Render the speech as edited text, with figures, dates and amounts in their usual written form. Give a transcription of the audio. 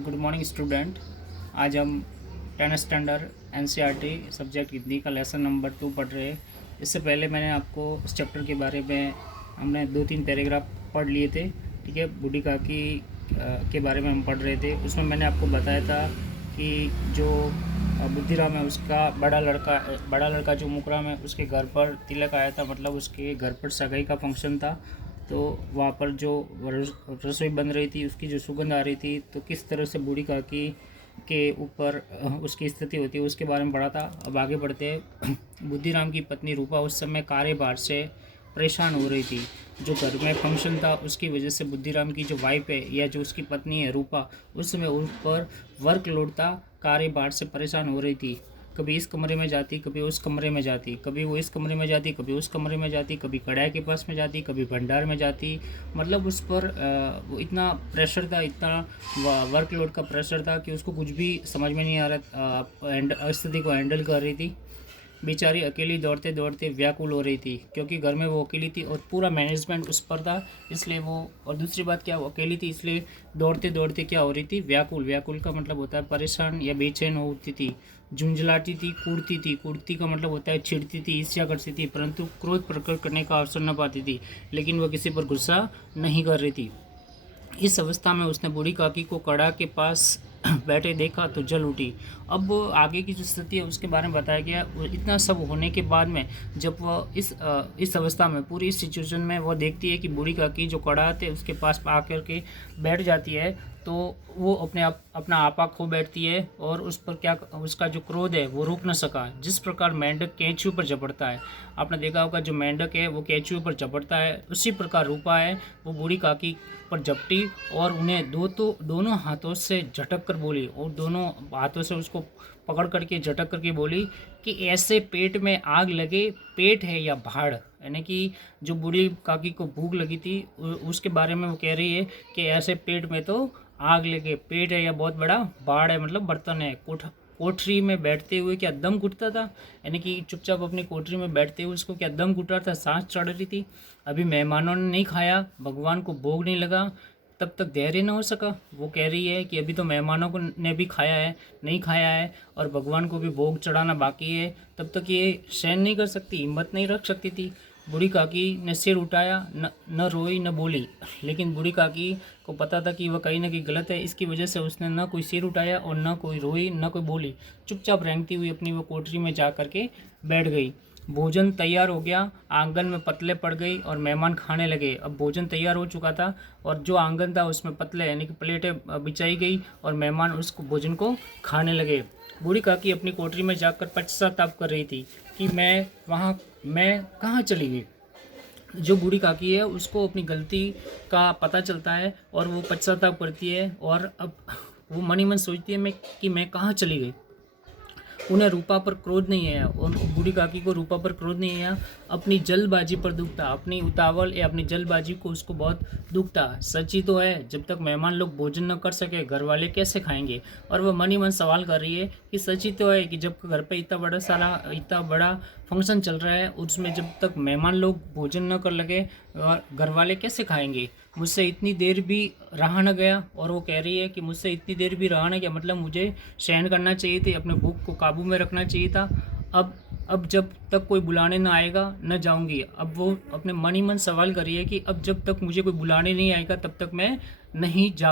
Good morning student. आज हम 10th standard NCERT subject Hindi का लेसन नंबर 2 पढ़ रहे हैं। इससे पहले मैंने आपको इस चैप्टर के बारे में हमने 2-3 पैराग्राफ पढ़ लिए थे। ठीक है, बूढ़ी काकी के बारे में हम पढ़ रहे थे। उसमें मैंने आपको बताया था कि जो बुद्धिराम है उसका बड़ा लड़का जो मुकराम है उसके घर पर तिलक आया था, मतलब उसके घर पर सगाई का फंक्शन था। तो वहाँ पर जो रसोई बन रही थी उसकी जो सुगंध आ रही थी, तो किस तरह से बूढ़ी काकी के ऊपर उसकी स्थिति होती है उसके बारे में पढ़ा था। अब आगे बढ़ते हैं। बुद्धिराम की पत्नी रूपा उस समय कार्यभार से परेशान हो रही थी। जो घर में फंक्शन था उसकी वजह से बुद्धिराम की जो वाइफ है या जो उसकी पत्नी है रूपा, उस समय उस पर वर्कलोड था, कार्यभार से परेशान हो रही थी। कभी इस कमरे में जाती, कभी उस कमरे में जाती, कभी वो इस कमरे में जाती, कभी उस कमरे में जाती, कभी कढ़ाई के पास में जाती, कभी भंडार में जाती। मतलब उस पर वो इतना प्रेशर था, इतना वर्कलोड का प्रेशर था कि उसको कुछ भी समझ में नहीं आ रहा, स्थिति को हैंडल कर रही थी। बेचारी अकेली दौड़ते दौड़ते व्याकुल हो रही थी, क्योंकि घर में वो अकेली थी और पूरा मैनेजमेंट उस पर था, इसलिए वो, और दूसरी बात क्या, वो अकेली थी, इसलिए दौड़ते दौड़ते क्या हो रही थी, व्याकुल का मतलब होता है परेशान या बेचैन होती थी, झुंझलाती थी, कूदती का मतलब होता है छिड़ती थी, ईर्ष्या करती थी, परंतु क्रोध प्रकट करने का अवसर न पाती थी, लेकिन वह किसी पर गुस्सा नहीं कर रही थी। इस अवस्था में उसने बूढ़ी काकी को कड़ा के पास बैठे देखा तो जल उठी। अब आगे की जो स्थिति है उसके बारे में बताया गया। इतना सब होने के बाद में जब वह इस अवस्था में, पूरी इस सिचुएशन में वह देखती है कि बूढ़ी काकी जो कड़ा थे उसके पास आकर के बैठ जाती है, तो वो अपना आपा खो बैठती है और उस पर क्या, उसका जो क्रोध है वो रोक न सका। जिस प्रकार मेंढक केंचुए पर झपटता है, आपने देखा होगा जो मेंढक है वो केंचुए पर झपटता है, उसी प्रकार रूपा है वो बूढ़ी काकी पर झपटी और उन्हें दोनों हाथों से झटक कर बोली, और दोनों हाथों से उसको पकड़ करके झटक करके बोली कि ऐसे पेट में आग लगे, पेट है या भाड़। यानी कि जो बूढ़ी काकी को भूख लगी थी उसके बारे में वो कह रही है कि ऐसे पेट में तो आग लगे, पेट है या बहुत बड़ा बाड़ है, मतलब बर्तन है। कोठरी में बैठते हुए क्या दम घुटता था, यानी कि चुपचाप अपनी कोठरी में बैठते हुए उसको क्या दम घुट रहा था, सांस चढ़ रही थी। अभी मेहमानों ने नहीं खाया, भगवान को भोग नहीं लगा, तब तक धैर्य न हो सका। वो कह रही है कि अभी तो मेहमानों को ने भी खाया है, नहीं खाया है, और भगवान को भी भोग चढ़ाना बाकी है, तब तक ये सहन नहीं कर सकती, हिम्मत नहीं रख सकती थी। बूढ़ी काकी ने सिर उठाया, न रोई न बोली, लेकिन बूढ़ी काकी को पता था कि वह कहीं ना कहीं गलत है, इसकी वजह से उसने न कोई सिर उठाया और न कोई रोई न कोई बोली, चुपचाप रेंगती हुई अपनी वो कोठरी में जा कर के बैठ गई। भोजन तैयार हो गया, आंगन में पतले पड़ गई और मेहमान खाने लगे। अब भोजन तैयार हो चुका था और जो आंगन था उसमें पतले यानी कि प्लेटें बिछाई गई और मेहमान उस भोजन को खाने लगे। बूढ़ी काकी अपनी कोठरी में जाकर पश्चाताप कर रही थी कि मैं कहाँ चली गई। जो बूढ़ी काकी है उसको अपनी गलती का पता चलता है और वो पश्चाताप करती है, और अब वो मन ही मन सोचती है कि मैं कहाँ चली गई। उन्हें रूपा पर क्रोध नहीं आया, और बूढ़ी काकी को रूपा पर क्रोध नहीं आया, अपनी जल्दबाजी पर दुख था, अपनी उतावल या अपनी जल्दबाजी को उसको बहुत दुख था। सच ही तो है, जब तक मेहमान लोग भोजन न कर सके घर वाले कैसे खाएंगे। और वह मन ही मन सवाल कर रही है कि सच ही तो है कि जब घर पे इतना बड़ा फंक्शन चल रहा है, उसमें जब तक मेहमान लोग भोजन न कर लगे घर वाले कैसे खाएंगे। मुझसे इतनी देर भी रहा न गया, और वो कह रही है कि मुझसे इतनी देर भी रहा न गया, मतलब मुझे सहन करना चाहिए थी, अपने भूख को काबू में रखना चाहिए था। अब जब तक कोई बुलाने ना आएगा न जाऊंगी। अब वो अपने मन ही मन सवाल कर रही है कि अब जब तक मुझे कोई बुलाने नहीं आएगा तब तक मैं नहीं जा